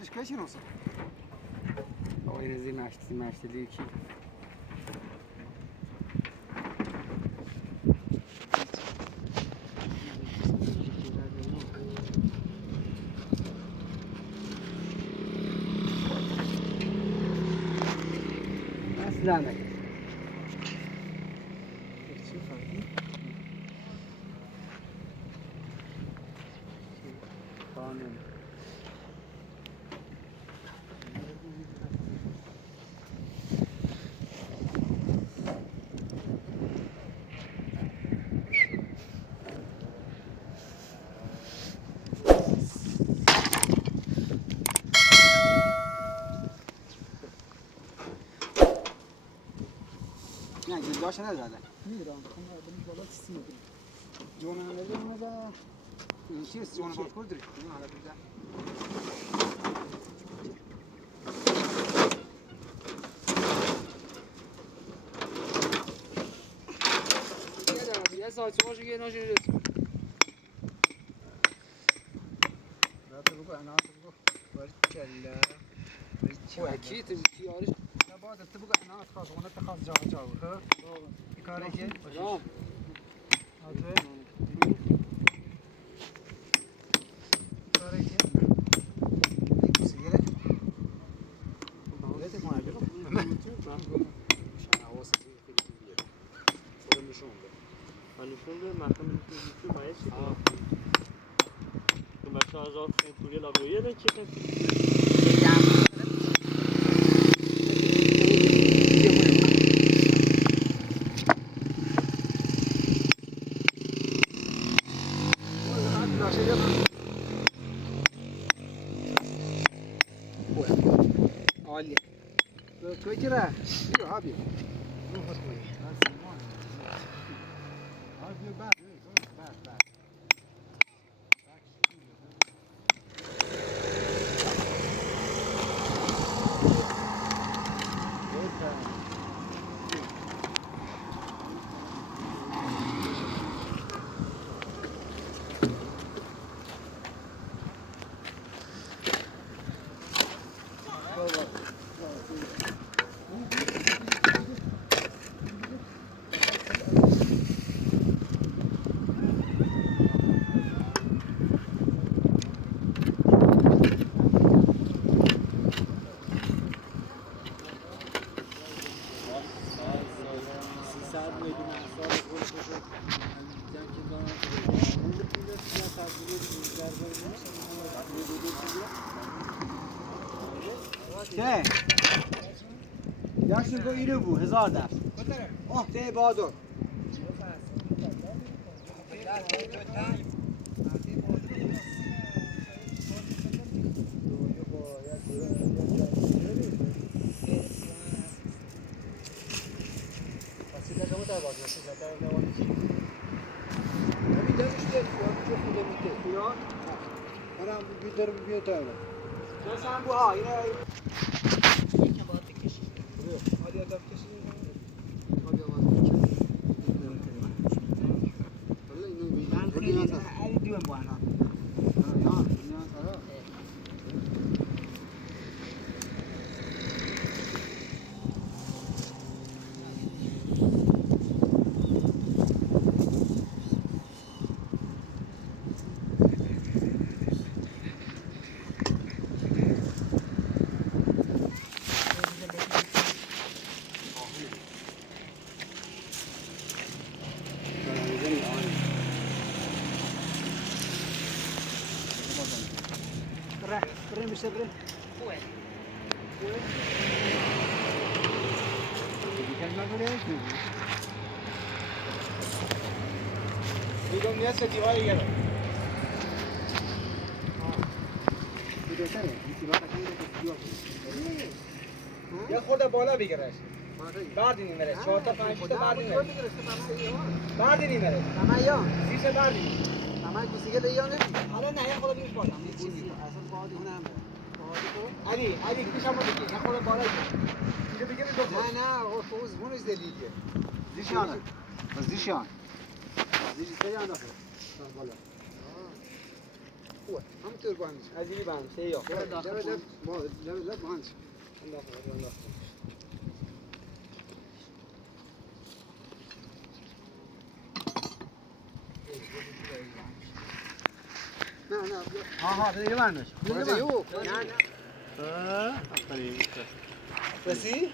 بعدش کشی نوسا آقای رزی مشتی لیکی زنده قانون نه گیلاش نزده میرم خب آدمش بالا چیزی میگه جون هم نزده مزا این چیست جون باز کردی نه حالا بیزا یه ساعت باشه یه ناشی رسید رات بگو انا بگو باریکلا او اکید تیارش بعد تبغى انا خلاص وانا اتخاذ جاو ها كاري جي سلام كاري جي سيجاره بهولت ما عندكم حواس خیلی خوبیه خودم نشون بده نشون بده مثلا یوتیوب باید چی کنم مثلا از آن توری لاویه نه چی عالية كويترا يو هابي چه؟ یکشون گو ایرو بو 1000 درس ده بادر Sempre. Digo, mira, se te va a ir. یه خورده بالا بگیرش بردینی میره 4 تا 5 تا بردینی بردینی میره همه یا 30 بردینی همه گوسیگه دیگه نمی حالا نه یه خورده بیش بالا چی اصلا بادی هم علی پیشم بگی یه خورده بالا دیگه بگیری دو نه او فوز مونش دلیگه زیشانه بس زیشان زیش سه یا نه بالا خوبه همونطور باندش از اینی باندش یا لا باندش الله نه ها دیگه باندش دیگه یو نه آفرین بسی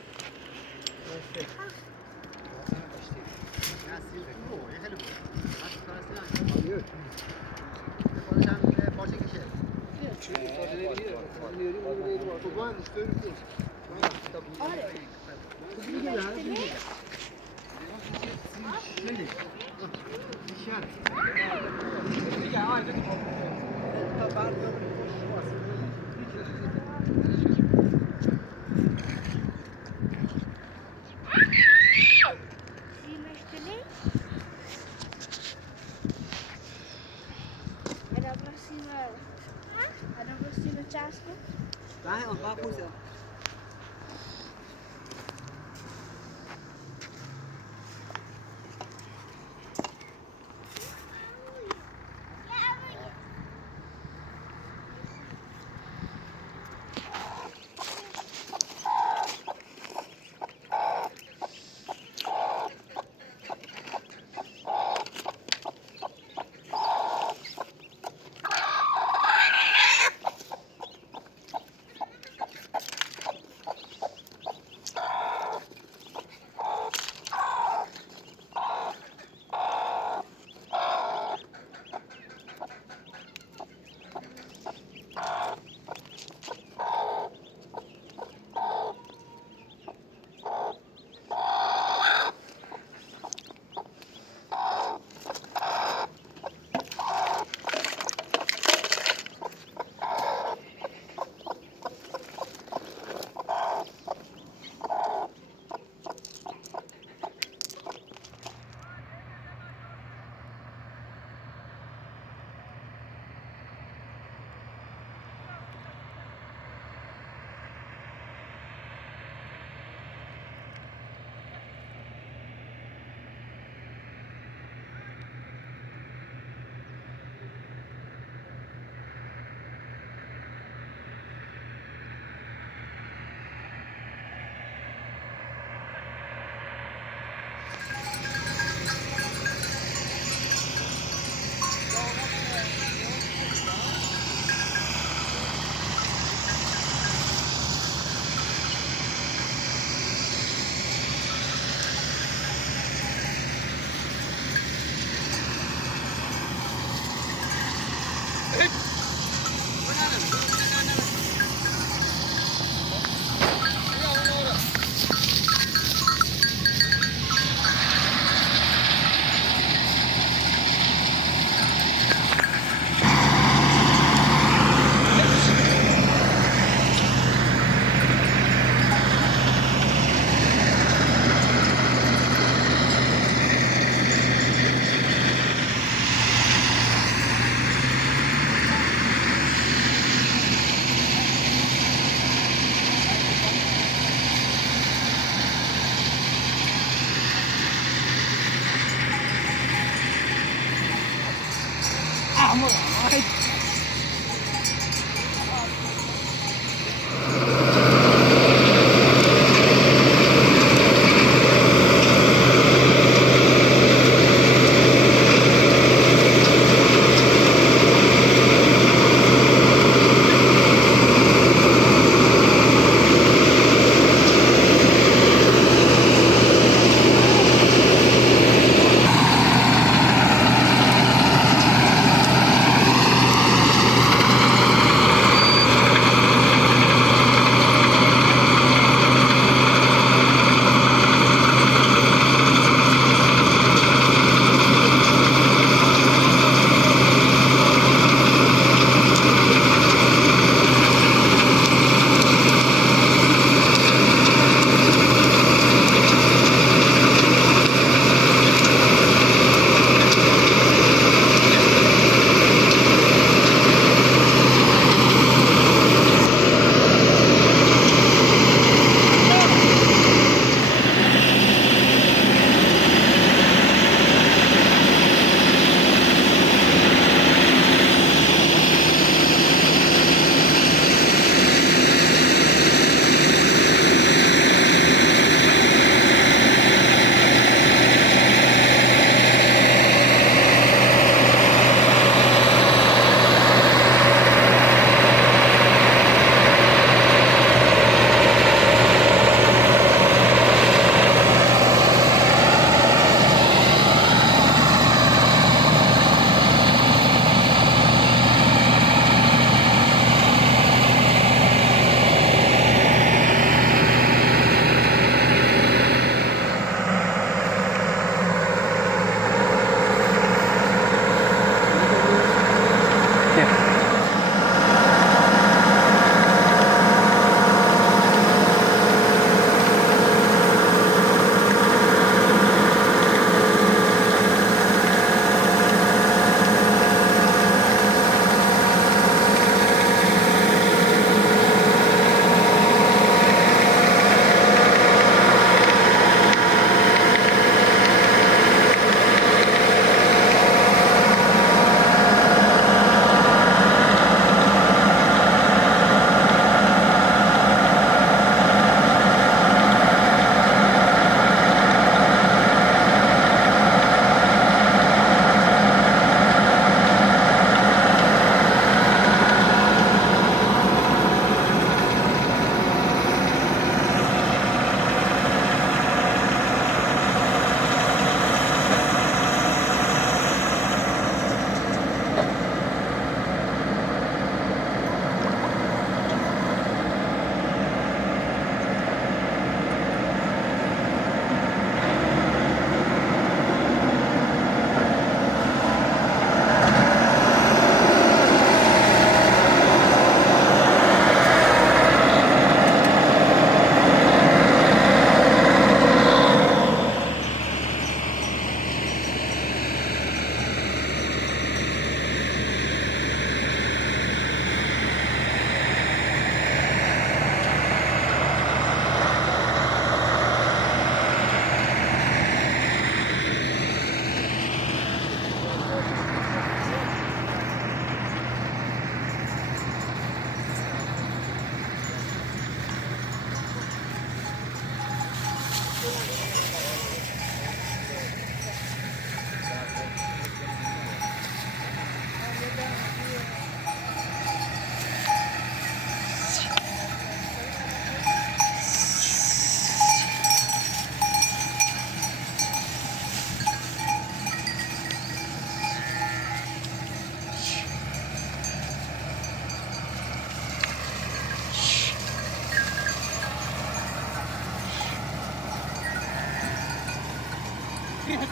فیلم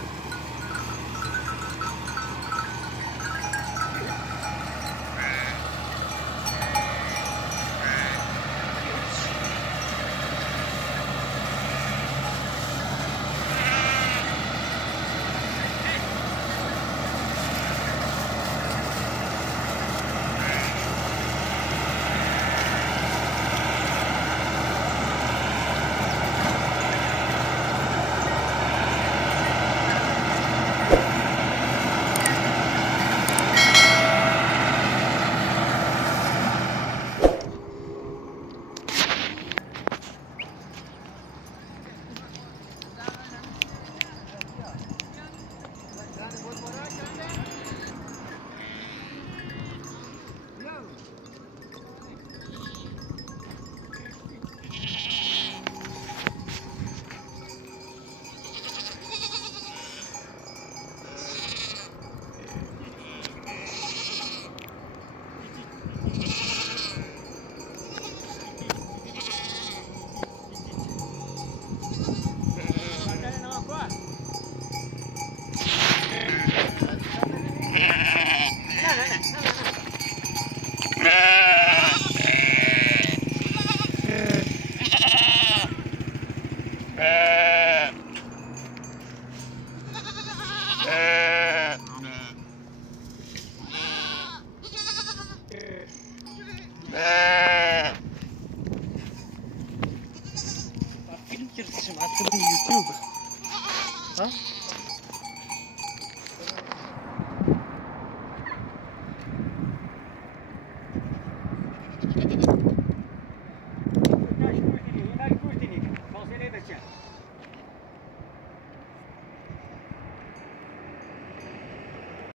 کردشم از یوتیوب ها